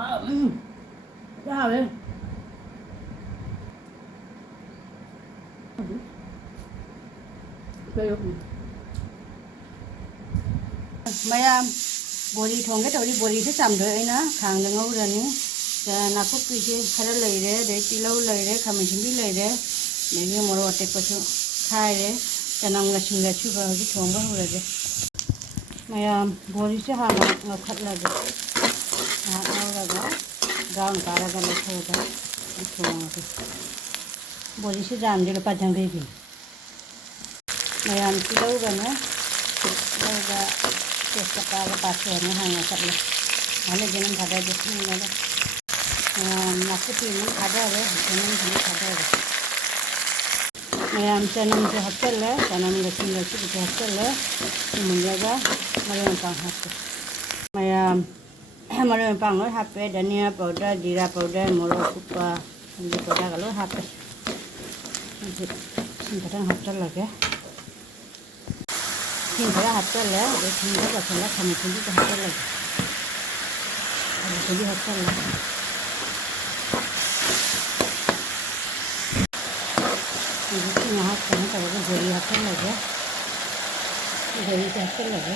Sabe? Maya bori thong cái tàu đi bori sẽ chạm đợi nó hàng đằng ngâu rồi ní nạp cúc kia khá lấy đấy để tí lâu lấy đấy khám mình chuẩn bị lấy đấy để như một loại có chút khai đấy cho năng là chú vào cái thong vào rồi đấy Maya bori sẽ hàng ngọc khát là đấy hàng ngâu là đó gạo nó ra lấy thôi đó cái thong rồi bori sẽ giảm đi là ba trăm cái gì Maya tí lâu rồi nữa lâu rồi cái cái pass rồi nó hàng ngọc khát là Hale jangan kada jadi ni lah. Masuk ini kada le, jangan ini kada le. Mayam jangan jahatel le, jangan lagi jahatel le. Menjaga malam pang hati. Malam pang lo hape, dania powder, jeera powder, molo kupa, ini powder kalau hape. Kadang hatel lagi. Kadang hatel le, kadang kadang kami sendiri hatel lagi. Jadi hasil lah. Ini यहाँ कहीं पर वो गोली हाथ लगे, गोली हाथ लगे,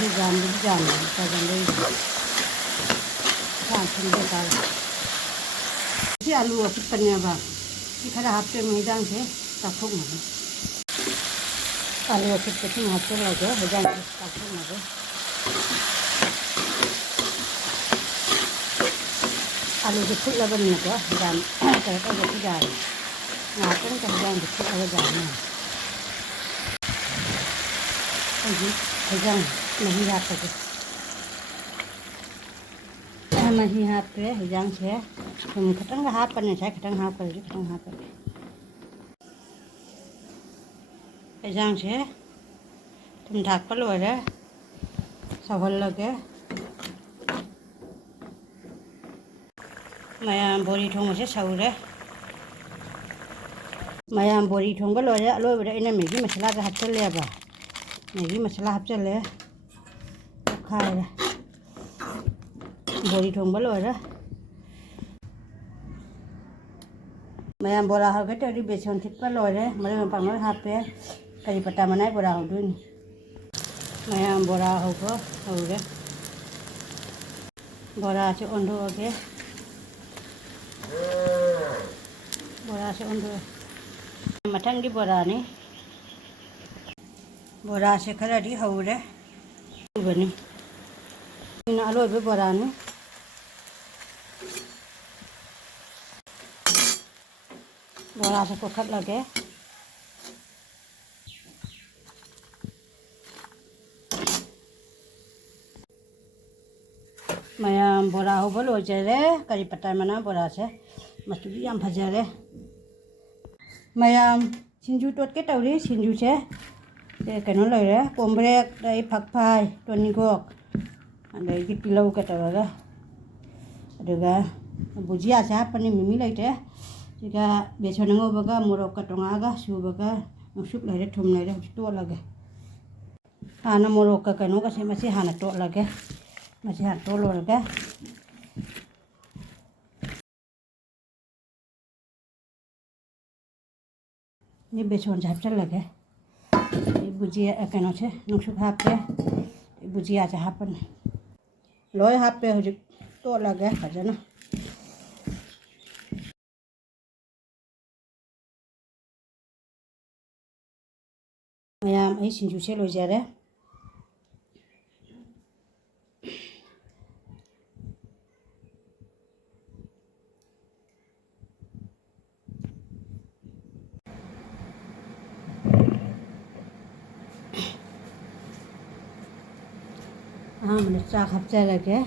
ये जान का जंदे सांस ले कर, ये आलू और पन्नियाँ बाग, ये खरा हाथ में मैदान से तापुक मगे, आलू और पन्नियाँ हाथ लगे, मैदान से तापुक मगे आलू के फूल लगा नहीं तो जान करता है तो जान ना तो नहीं जान के फूल लगा जान है जान नहीं आता है नहीं हाथ पे है जान से तुम खटंग हाथ पर नहीं चाहिए खटंग हाथ पर है जान से तुम ढाक पर लो रे सवाल लगे Maya bori thong sẽ sầu đấy. Maya bori thong cái lôi vào đây này mấy cái masala ra hấp cho lẹ vào. Mấy cái masala hấp cho lẹ. Khai ra. Bori thong lôi đó. Maya bora hấp cái đi beson thịt vào lôi đấy. Maya bằng lôi hấp đấy. Cái pata mana bora hấp đun. Maya bora hấp đấy. Bora cho ổn độ cái. Bora se undur. Matang di bora ni. Bora se kala di haure. Bani. Ina alo be bora ni. Bora se ko khat lage. Maya bora ho bolo jare kari patai mana bora se. Masuk yang fajar le. Mayam sinju tot cái tàu đi sinju che. Cái nó lời đấy, cồn brek đây phạc phai, tuần ní gok. Đây cái pilau cái tàu đó. Được à. Bujia cha pani mimi lại thế. Thì cái bây giờ nó ngồi baga morok cái tonga ga su baga masuk lại đấy thum lại đấy to lagi. Hana morok cái nó cái masih hana to lagi. Masih hana to lagi. ये बेचोन झापचल लगे ये बुजिया कहना छे नुकसुक हाथ पे बुजिया चा हापन लोय हाथ पे हो तो लगे खजा ना मैम ऐ सिंजू से लो जा रे मैंने चाक हफ्ते लगे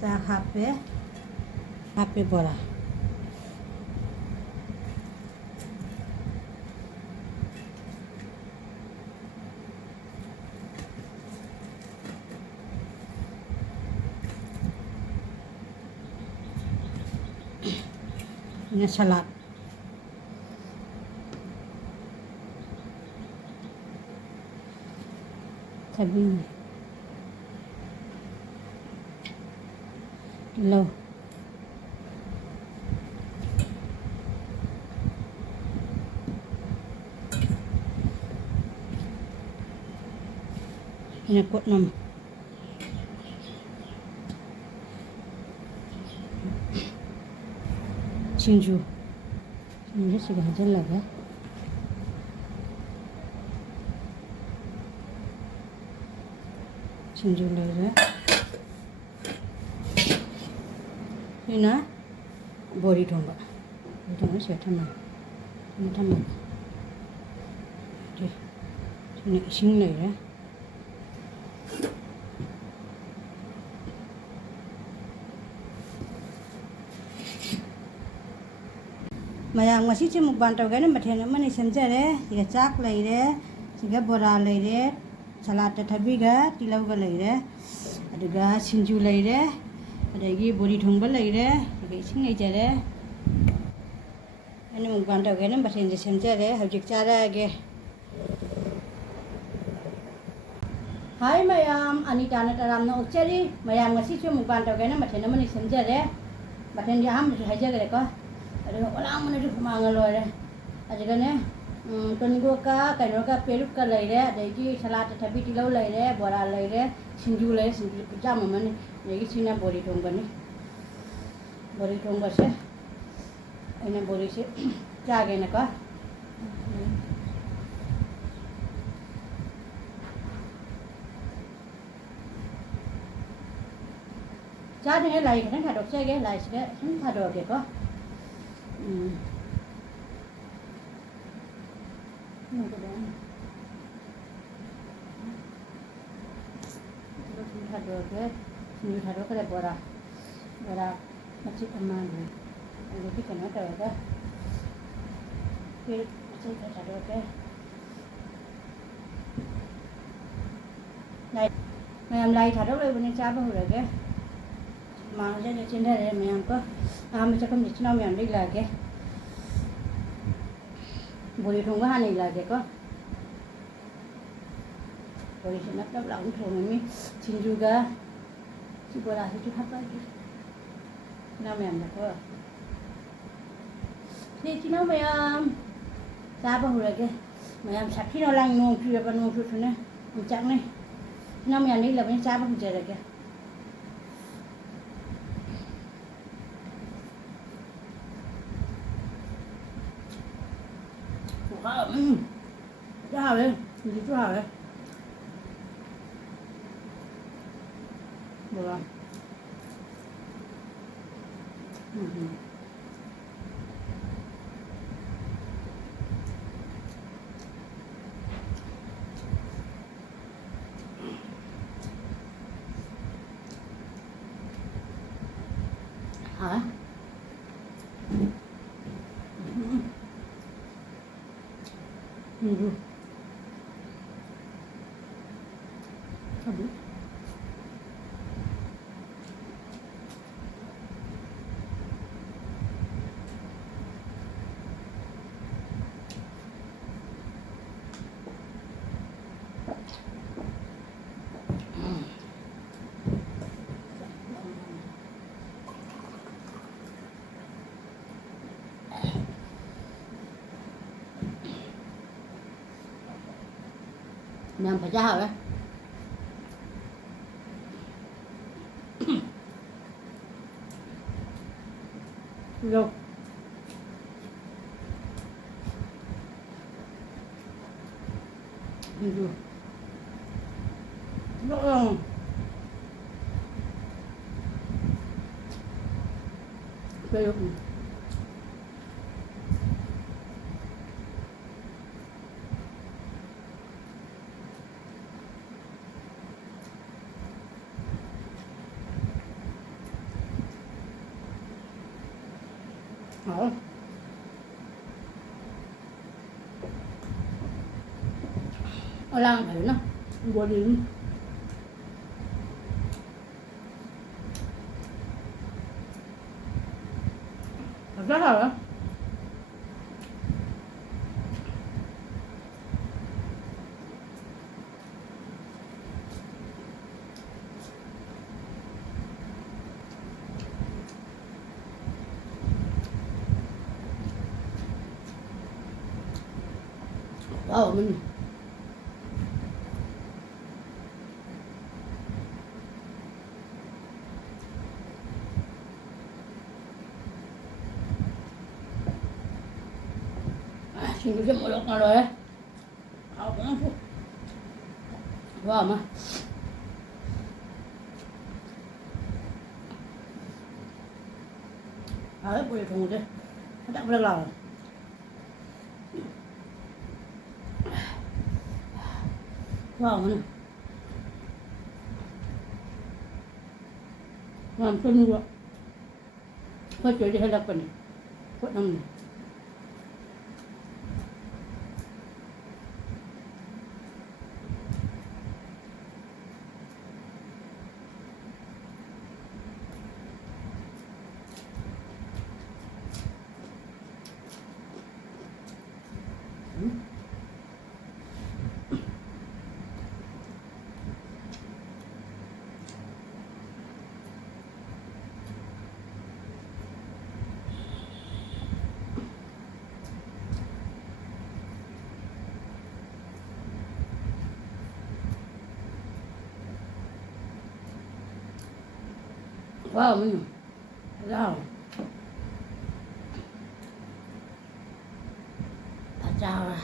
चाक हापे बड़ा ini salad cabai lâu ini kuat nam 진주 지금 하잘라가 진주 넣어라 이나 보리 통과 이거는 세트만 이거만 이제 싱 넣어라 mayam ngasi chi mukbang taw gane mathen amani semjare siga chak leire siga bora leire salad ta thabi ga tilau ga leire aduga sinju leire adagi bori thongba leire siga ising nei jare ani mukbang taw gane mathen je semjare hojik chara ge hai mayam ani tana taram no cheri mayam ngasi chi mukbang taw gane mathen amani semjare mathen ya ham hajare ko ada orang mana tu mangal lor aja kan ya tunggu ka kaino ka peruk ka leire ada iki salad thabi tilau leire bora leire sinju pijam mana ni sina bori thong bani bori thong base ini bori se jage na ka jage ne lai kan thadok se ge lai se thadok ge ko Ini taruh ke bora masjid aman. Ini kita nak taruh ke, kita taruh ke. Lai taruh le bini cah bahu lagi. Mang je cinta le mayam ko, macam kamu cina mayam ni lagi. Bori thong bahan ni lagi ko. Bori senap dah langsung thong ni cin juga. Si bora si tu apa lagi? Cina mayam dah ko. Si cina mayam, cah bahu lagi. Mayam sakit orang nung tu apa nung tu ni, macam ni. Cina mayam ni lah bini cah bahu je lagi. Rất hào đấy, nhìn rất hào đấy. Được rồi. Hả? Tabii. Làm phải ra hả đấy. Rồi. Rồi. Rồi. Rồi. Hả? Lang thử nó qua đi thật rất là Wow, mình xin cứ một lúc nào rồi đấy. Học cũng phụ. Wow mà. Đấy, bùi thùng đi. Nó đắp lên lò. Wow mà. Làm cân nữa. Có chuyện gì hay là cần. Có năm. Wow mình. Wow. Ta chào à.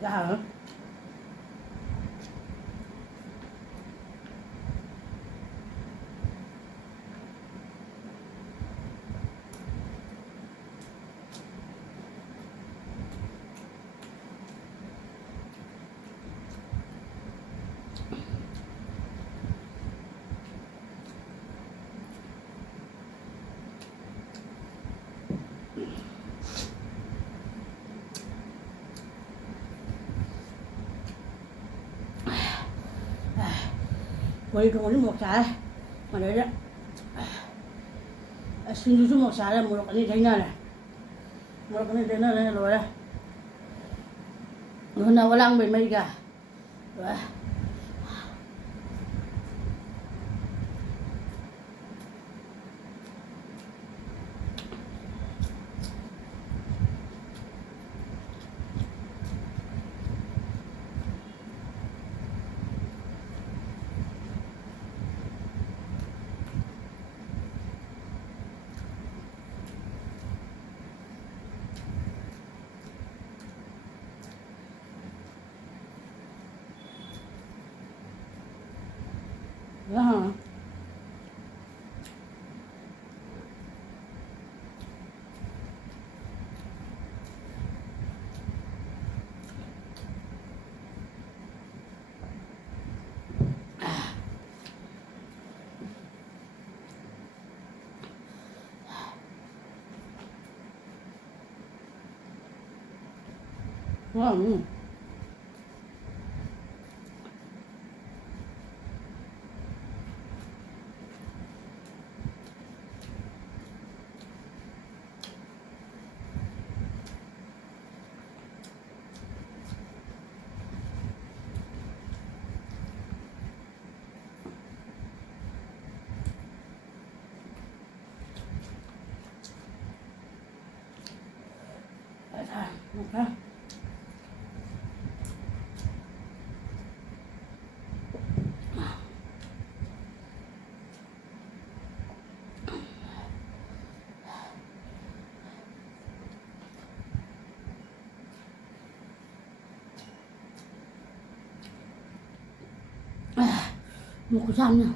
Ra hả? Quay trong cái một trái mà đấy đấy xin chú một trái là một cái gì thế này một cái gì thế này rồi đây nó nào có lăng bên mây cả rồi đó hả? Wow. Okay. một củ xăm nha.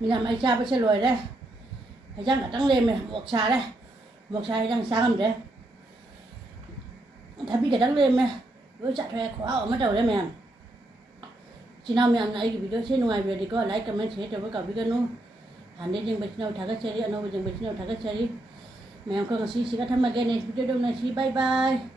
Mình làm ai cha bây giờ lùi đây, ai cha cả trắng lên này, buộc xà đây đang sáng đấy, tapi cái trắng lên này, với chặt thuê khóa ở mắt đầu đây mẹ. Chỉ nào mẹ này cái video trên ngoài về thì có like comment share cho với cả video nó, hẳn đến những bên nào thằng cái chơi đi, anh nào bên nào thằng cái chơi đi, mẹ không có gì cả tham gia cái này video đâu này, bye bye.